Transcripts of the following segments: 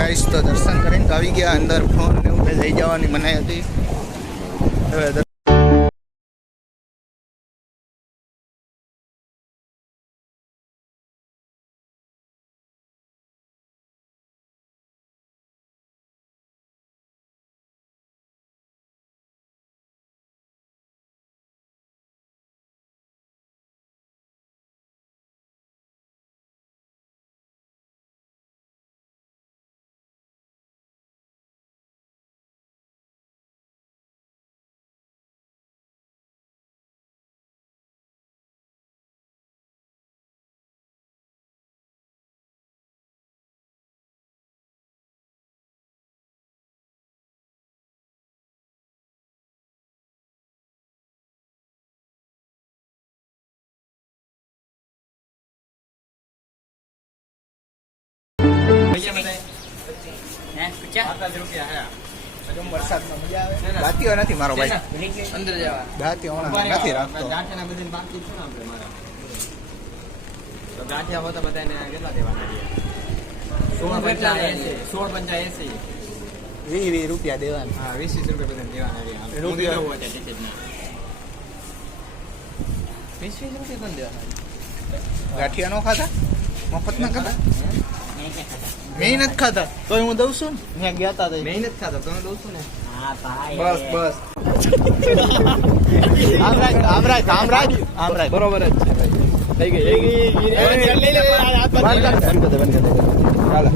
ગાઈસ તો દર્શન કરીને તો આવી ગયા અંદર. ફોન ને એવું લઈ જવાની મનાઈ હતી. હવે વરસાદમાં મજા આવે. દાંતીઓ નથી મારો ભાઈ, અંદર જવા દાંતીઓ નથી રાખતો. ગાંઠિયા હોતા બધાને કેટલા દેવાના? 16.85 20 રૂપિયા દેવાના. હા, 20 રૂપિયા બધાને દેવાના. રૂપિયા 20 રૂપિયા પણ દેવાના. ગાંઠિયા નો ખાતા? મફત ના ખાતા? મેં નથી ખાતા તો હું દઉં છું ને. મેં ગયા હતા મેં નથી ખાતા તમે દઉં છું ને. બસ બસ આમ રાખ બરોબર જ છે થઈ ગઈ ચાલો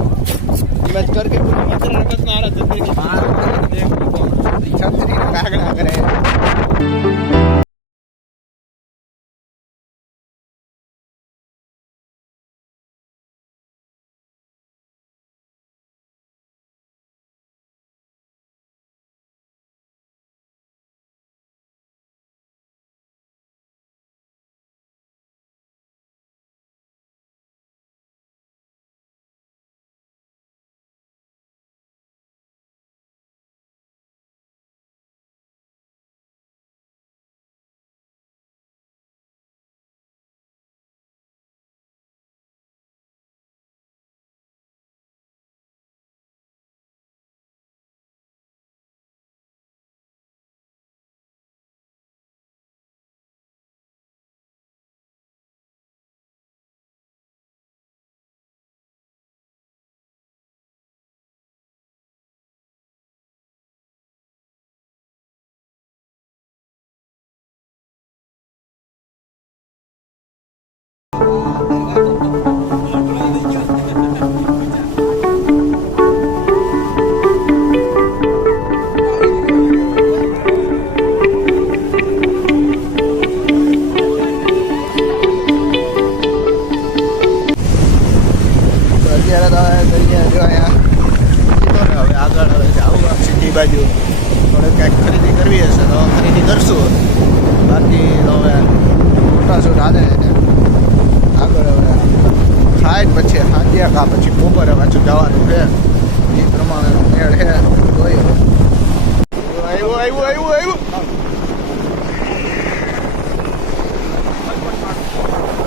ઇમેજ કર કે છત્રી કાગડા કરે. બાજુ થોડે ક્યાંક ખરીદી કરવી હશે તો ખરીદી કરશું. બાકી હવે ફોટાશૂટ હાલે ને આગળ હવે થાય પછી સાંજે કા પછી બપોરે પાછું જવાનું છે. એ પ્રમાણેનો મેળ છે. જોઈએ આવ્યું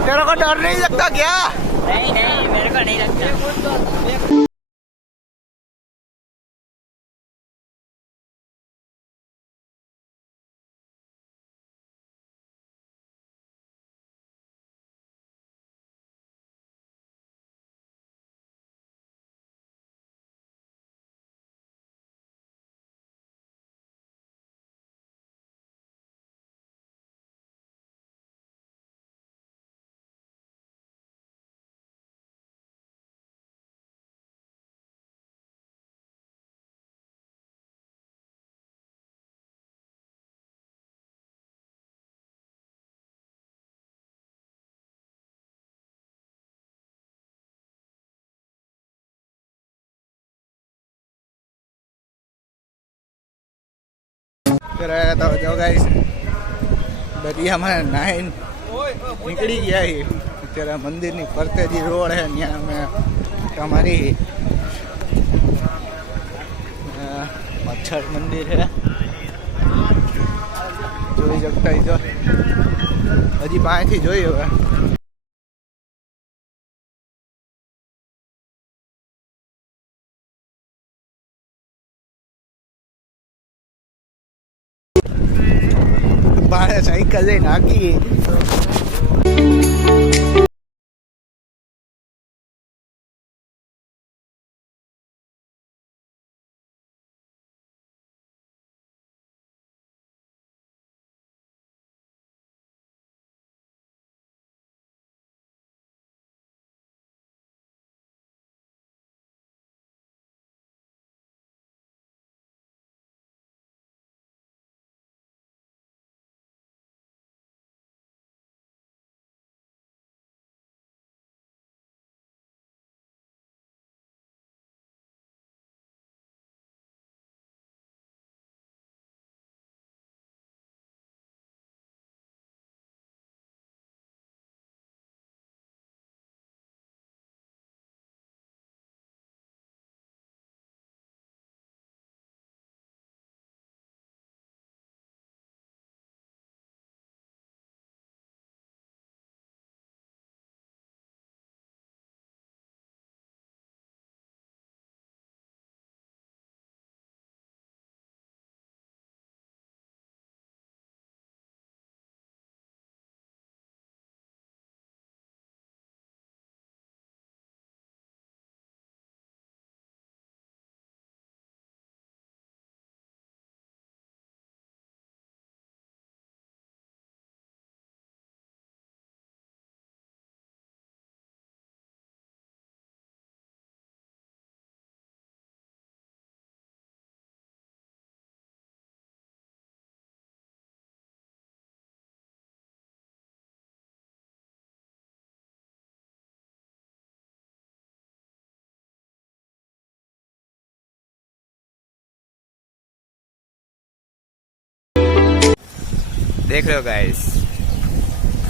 तेरे को डर नहीं लगता क्या? नहीं मेरे को नहीं लगता. તો જો ગાઈસ દરિયામાં નાહીને નીકળી ગયા છીએ. અત્યારે મંદિરની ફરતે જે રોડ છે ત્યાં અમે તમારી મચ્છર મંદિર છે જોઈ શકતા જો હજી પાસેથી જોઈ હવે મારે સાયકલ લઈને હાકી देख रहे हो गाइस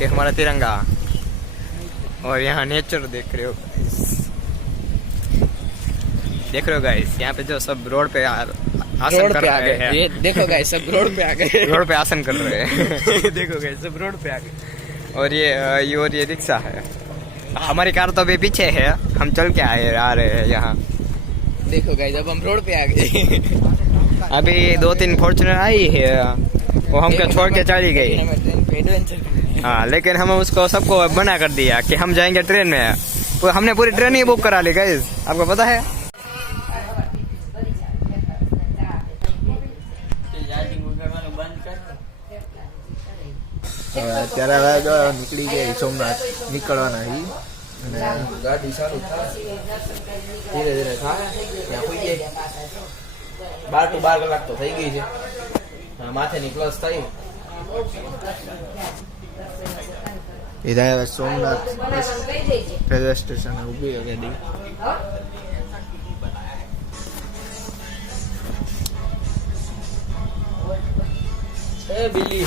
ये हमारा तिरंगा और यहाँ नेचर देख रहे हो गाइस देख रहे हो गाइस यहाँ पे जो सब रोड पे आसन कर रहे हैं ये देखो गाइस सब रोड पे आ गए रोड पे आसन कर रहे हैं देखो गाइस सब रोड पे आ गए और ये रिक्शा है हमारी कार तो अभी पीछे है हम चल के आ रहे हैं यहाँ देखो गाइस अब हम रोड पे आ गए अभी 2-3 फॉर्च्यूनर आई है वो हमको छोड़ के चली गई हाँ लेकिन हम उसको सबको मना कर दिया कि हम जाएंगे ट्रेन में तो हमने पूरी ट्रेन ही बुक करा ली गाइस आपको पता है અત્યારે હવે જો નીકળી ગયા સોમનાથ નીકળવાના હી અને ગાડી ચાલુ ધીરે ધીરે થાય ત્યાં કોઈ ગઈ 12 to 12 કલાક તો થઈ ગઈ છે માથેની પ્લસ થઈ इधर सोमनाथ रेलवे स्टेशन उभी है गाड़ी ए बिल्ली